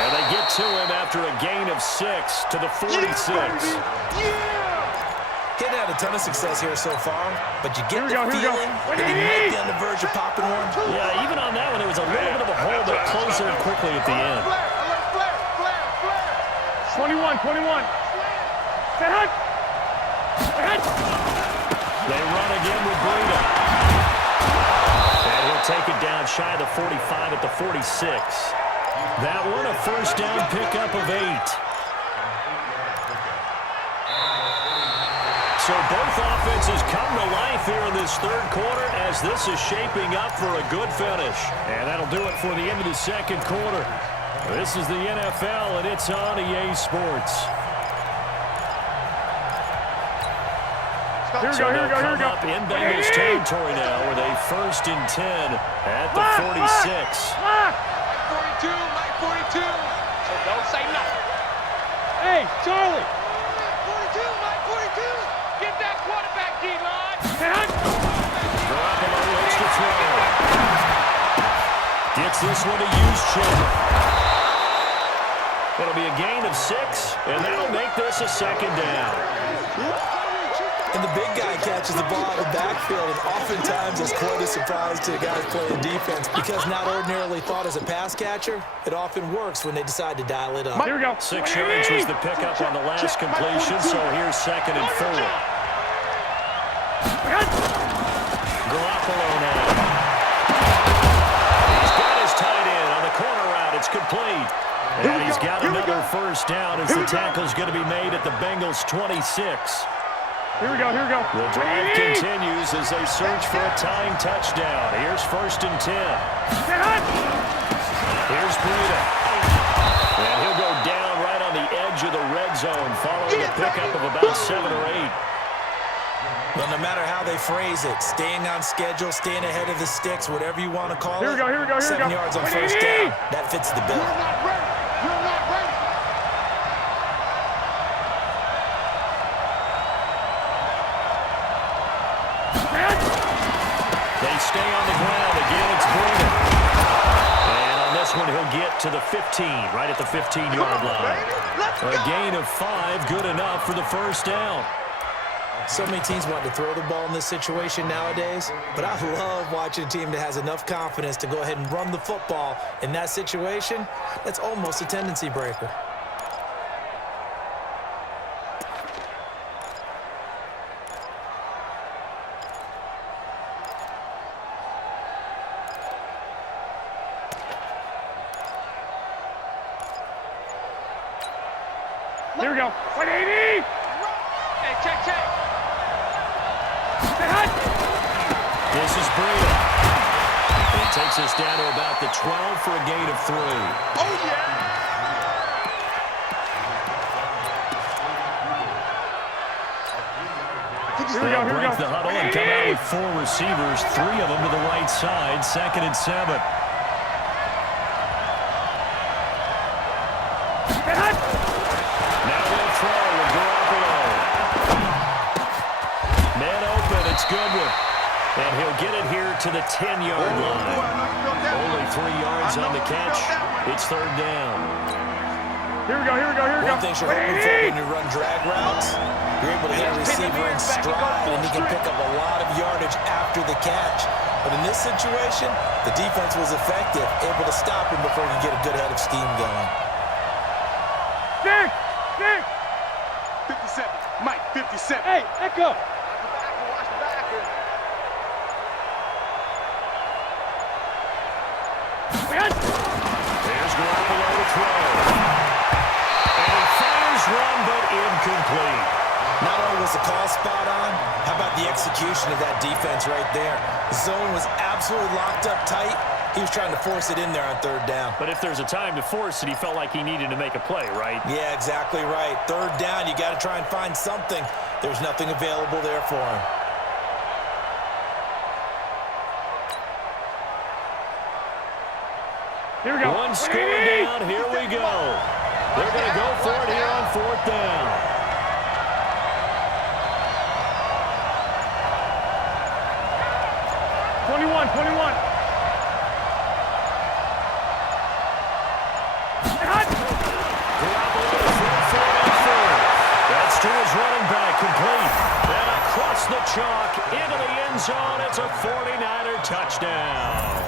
And they get to him after a gain of 6 to the 46. Getting had a ton of success here so far, but you get the feeling that he might be on the verge of popping one. Yeah, even on that one, there was a little bit of a hole, but closed there quickly at the end. 21. Set hunt. They run again with Breida. And he'll take it down shy of the 45 at the 46. That one, a first down pickup of 8. So both offenses come to life here in this third quarter as this is shaping up for a good finish. And that'll do it for the end of the second quarter. This is the NFL, and it's on EA Sports. Here we go. Up in Bengals territory now with a 1st and 10 at the 46. Mike 42, Mike 42. So don't say nothing. Hey, Charlie. Mike 42, Mike 42. Get that quarterback, D-line. Garoppolo waits to throw. Gets this one to use Children. It'll be a gain of 6, and that'll make this a second down. And the big guy catches the ball out of the backfield, and oftentimes it's quite a surprise to the guys playing defense because not ordinarily thought as a pass catcher, it often works when they decide to dial it up. Here we go. 6 yards was the pickup on the last completion, so here's 2nd and 4. Garoppolo now. He's got his tight end on the corner route. It's complete. And he's got another first down as the tackle's going to be made at the Bengals' 26. Here we go, here we go. The drive continues as they search for a tying touchdown. Here's 1st and 10. Here's Breida. And he'll go down right on the edge of the red zone following a pickup of about 7 or 8. Well, no matter how they phrase it, staying on schedule, staying ahead of the sticks, whatever you want to call it. Here we go, here we go, here we go. 7 yards on first down. That fits the bill. You're not ready. You're not ready. They stay on the ground. Again, it's Breida. And on this one, he'll get to the 15, right at the 15-yard line. A gain of 5, good enough for the first down. So many teams want to throw the ball in this situation nowadays, but I love watching a team that has enough confidence to go ahead and run the football. In that situation, that's almost a tendency breaker. Here we go. 180. Hey, check. This is Breida. He takes us down to about the 12 for a gain of 3. Oh, yeah. They'll break the huddle and come out with 4 receivers, 3 of them to the right side, 2nd and 7. Now they'll throw with Garoppolo. Man open, it's Goodwin. And he'll get it here to the 10-yard line. Only 3 yards on the catch. It's 3rd down. Here we go, here we go, here we go. One thing you're hoping for when you run drag routes, you're able to hit a receiver in stride, and he can pick up a lot of yardage after the catch. But in this situation, the defense was effective, able to stop him before he could get a good head of steam going. 57. Mike, 57. Hey, Echo. There's Garoppolo to throw. And he fires one, but incomplete. Not only was the call spot on, how about the execution of that defense right there? The zone was absolutely locked up tight. He was trying to force it in there on 3rd down. But if there's a time to force it, he felt like he needed to make a play, right? Yeah, exactly right. 3rd down, you got to try and find something. There's nothing available there for him. Here we go. One score down, here we go. They're going to go for it here on 4th down. That's to his running back, complete. And across the chalk, into the end zone, it's a 49er touchdown.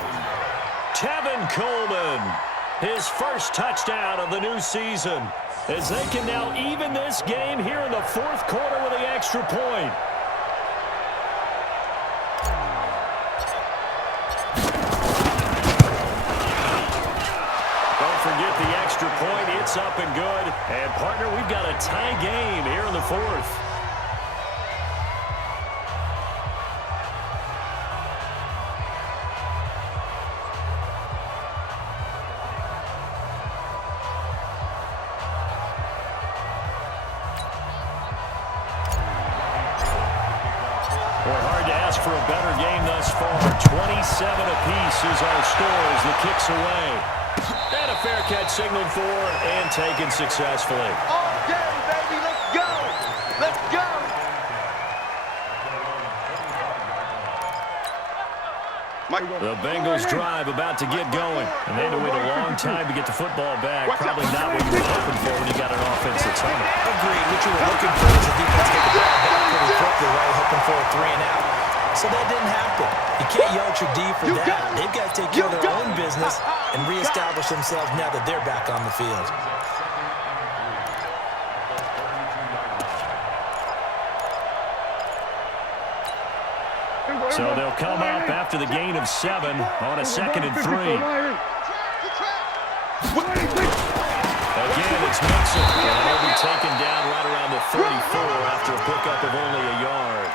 Tevin Coleman, his first touchdown of the new season, as they can now even this game here in the 4th quarter with the extra point. Don't forget the extra point. It's up and good. And, partner, we've got a tie game here in the 4th. For a better game thus far. 27 apiece is our score as the kick's away. And a fair catch signaled for and taken successfully. All day, baby. Let's go. Let's go. The Bengals drive about to get going. And they had to wait a long time to get the football back. Probably not what you were hoping for when you got an offensive tunnel. Agreed. What you were looking for is the defense get the ball back pretty quickly, right? Hoping for a 3 and out. So that didn't happen. You can't yell at your D for that. They've got to take care of their own business and reestablish themselves now that they're back on the field. So they'll come up after the gain of 7 on a 2nd and 3. Again, it's Mixon. And he'll be taken down right around the 34 after a pickup of only a yard.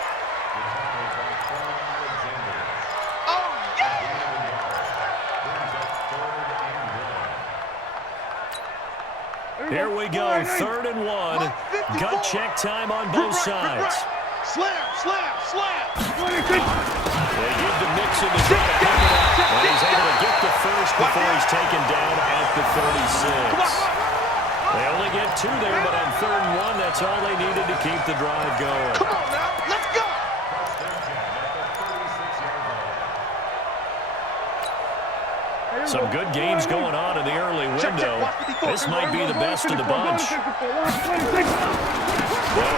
Here we go, 3rd and 1. Gut check time on both sides. Slam, slam, slam. They give to Mixon to try to pick it up. And he's able to get the first before he's taken down at the 36. They only get 2 there, but on 3rd and 1, that's all they needed to keep the drive going. Come on now, let's go. Some good games going on in the early window. This might be the best of the bunch. Well,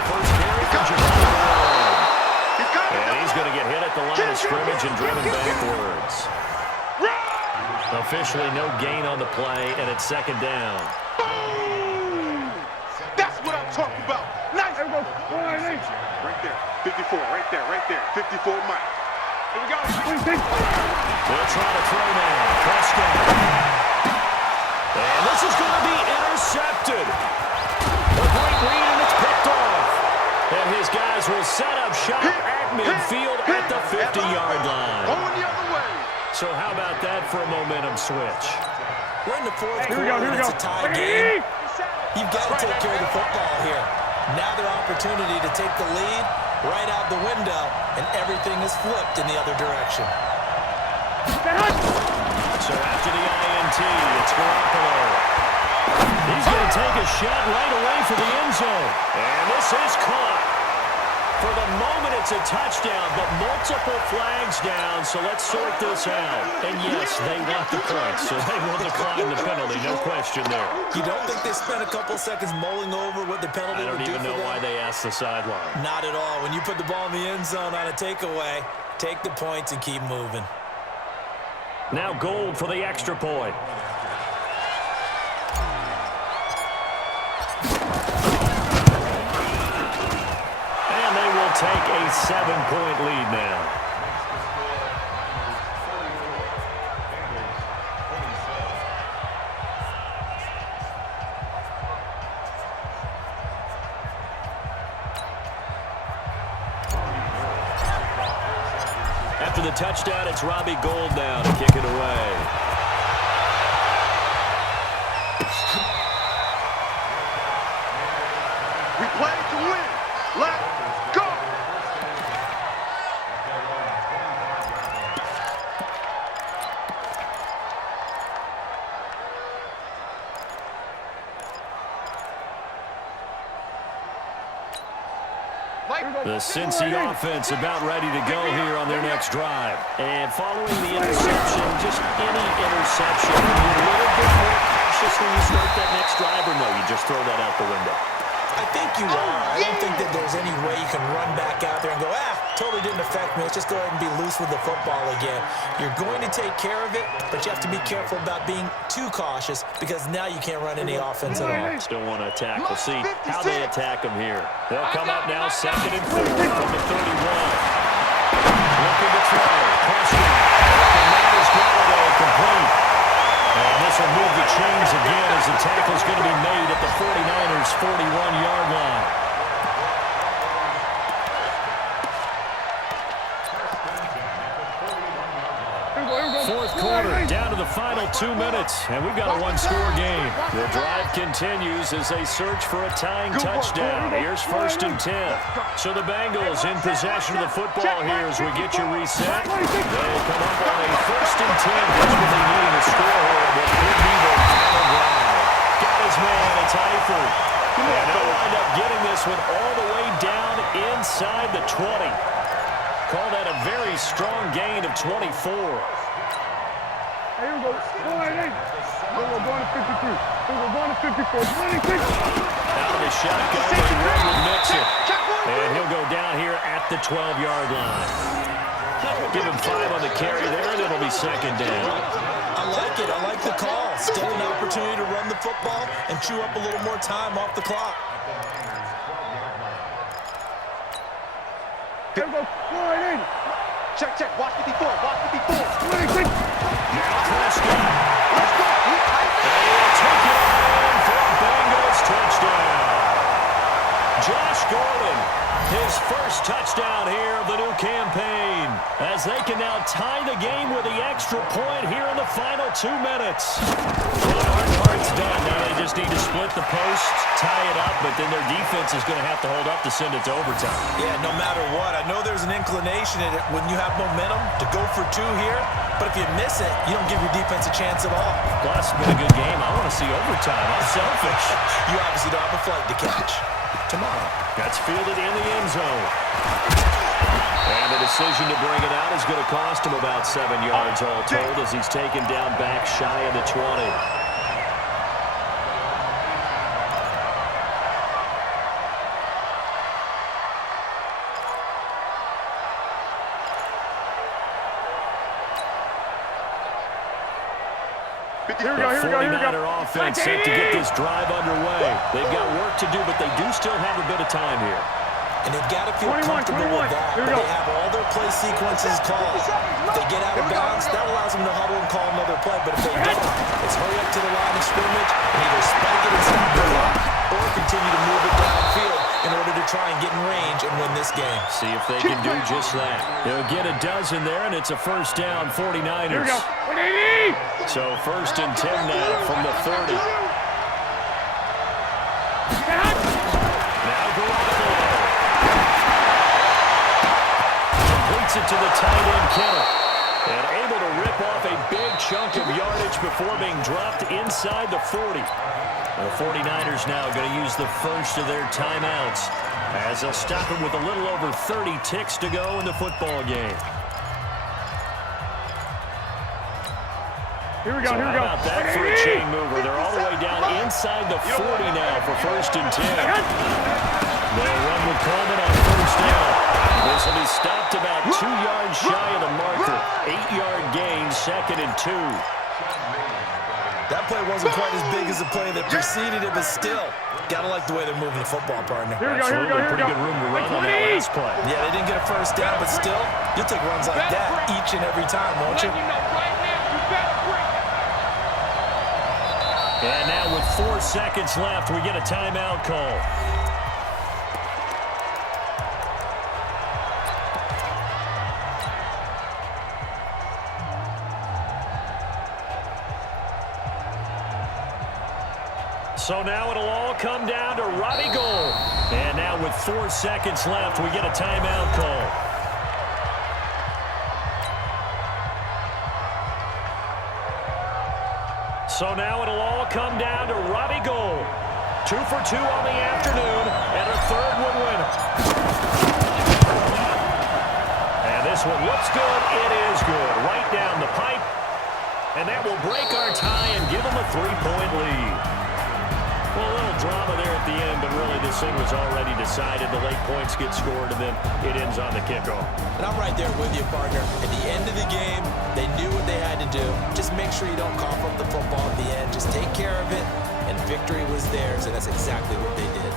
first carry for Javon. And he's going to get hit at the line of scrimmage and driven backwards. Officially no gain on the play, and it's 2nd down. That's what I'm talking about. Nice. Right there. 54, right there, right there. 54 Mike. Here we go. They'll try to throw now. Prescott. And this is going to be intercepted. A great read, and it's picked off. And his guys will set up shop at midfield at the 50-yard line. Going the other way. So how about that for a momentum switch? We're in the 4th quarter, and it's a tie game. You've got to take care of the football here. Now their opportunity to take the lead right out the window, and everything is flipped in the other direction. So after the INT, it's Garoppolo. He's going to take a shot right away for the end zone. And this is caught. For the moment, it's a touchdown, but multiple flags down, so let's sort this out. And yes, they want the points, so they will decline the penalty, no question there. You don't think they spent a couple seconds mulling over what the penalty would do for them? I don't even know why they asked the sideline. Not at all. When you put the ball in the end zone on a takeaway, take the points and keep moving. Now Gold for the extra point. And they will take a 7-point lead now. After the touchdown, it's Robbie Gould now to kick it away. We play to win. Let's go. The Cincy offense about ready to go here on their next drive. And following the interception, just any interception, are you a little bit more cautious when you start that next drive, or no, you just throw that out the window? I think you are. I don't think that there's any way you can run back out there and go, totally didn't affect me. Let's just go ahead and be loose with the football again. You're going to take care of it, but you have to be careful about being too cautious because now you can't run any offense at all. Still want to attack. We'll see how they attack them here. They'll come up now 2nd and 4 from the 31. Looking to throw. Prescott. And that is Galladay complete. And this will move the chains again as the tackle's going to be made at the 49ers' 41-yard line. Fourth quarter, down to the final 2 minutes, and we've got a one-score game. The drive continues as they search for a tying touchdown. Here's 1st and 10. So the Bengals in possession of the football here as we get you reset. They'll come up on a 1st and 10. Desperately needing a score here. What could be their final drive. Got his man, it's Eifert. And they'll wind up getting this one all the way down inside the 20. call that a very strong gain of 24. Here we go. Go ahead, Here we go. Going to 53. Here we go. Going to 54. 26. Out of the shotgun, and Ray will mix it. And he'll go down here at the 12-yard line. Give him 5 on the carry there, and it'll be second down. I like it. I like the call. Still an opportunity to run the football and chew up a little more time off the clock. Here we go. Go ahead. Check. Watch 54. Watch 54. 26. Now Prescott. Let's go. And he'll take it on for a Bengals touchdown. Josh Gordon, his first touchdown here of the new campaign, as they can now tie the game with the extra point here in the final 2 minutes. Well, the hard part's done. Now they just need to split the post, tie it up, but then their defense is going to have to hold up to send it to overtime. Yeah, no matter what. I know there's an inclination in it when you have momentum to go for 2 here, but if you miss it, you don't give your defense a chance at all. Plus, it's been a good game. I want to see overtime. I'm selfish. You obviously don't have a flight to catch. Tomorrow. That's fielded in the end zone. And the decision to bring it out is going to cost him about 7 yards all told as he's taken down back shy of the 20. Here we go. The 49er offense set to get this drive underway. They've got work to do, but they do still have a bit of time here. And they've got to feel comfortable with that. But they have all their play sequences called. If they get out of bounds, that allows them to huddle and call another play. But if they don't, it's hurry up to the line of scrimmage and either spike it and stop the clock or continue to move it downfield in order to try and get in range and win this game. See if they can do just that. They'll get a dozen there, and it's a first down, 49ers. Here we go. So first and 10 now from the 30. Now Garoppolo. Completes it to the tight end, Kittle. And able to rip off a big chunk of yardage before being dropped inside the 40. The 49ers now going to use the first of their timeouts as they'll stop him with a little over 30 ticks to go in the football game. Here we go. So how about that for a chain mover? They're all the way down inside the 40 now for first and 10. They'll run with Coleman on first down. This will be stopped about 2 yards shy of the marker. 8-yard gain, second and 2. That play wasn't quite as big as the play that preceded it, but still, gotta like the way they're moving the football, partner. Absolutely, pretty good room to run on that last play. Yeah, they didn't get a first down, but still, you'll take runs like that each and every time, won't you? And now with 4 seconds left, we get a timeout call. So now it'll all come down to Robbie Gould. And now with 4 seconds left, we get a timeout call. So now it'll all come down to Robbie Gould. 2 for 2 on the afternoon, and a third one winner. And this one looks good. It is good. Right down the pipe. And that will break our tie and give them a 3-point lead. Well, a little drama there at the end, but really this thing was already decided. The late points get scored, and then it ends on the kickoff. And I'm right there with you, partner. At the end of the game, they knew what they had to do. Just make sure you don't cough up the football at the end. Just take care of it, and victory was theirs, and that's exactly what they did.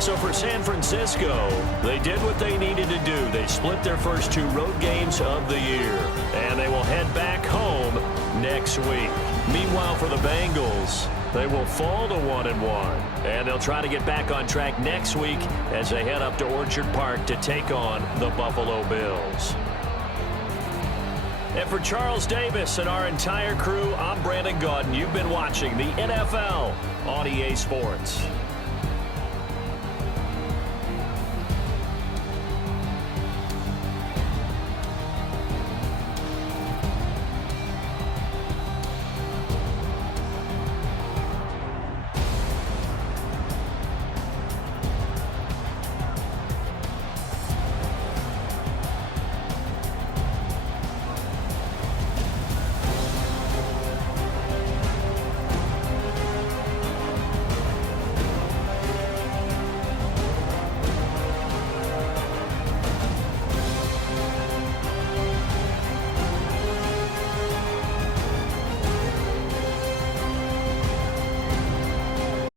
So for San Francisco, they did what they needed to do. They split their first 2 road games of the year, and they will head back home next week. Meanwhile, for the Bengals, they will fall to 1-1, and they'll try to get back on track next week as they head up to Orchard Park to take on the Buffalo Bills. And for Charles Davis and our entire crew, I'm Brandon Gaudin. You've been watching the NFL on EA Sports.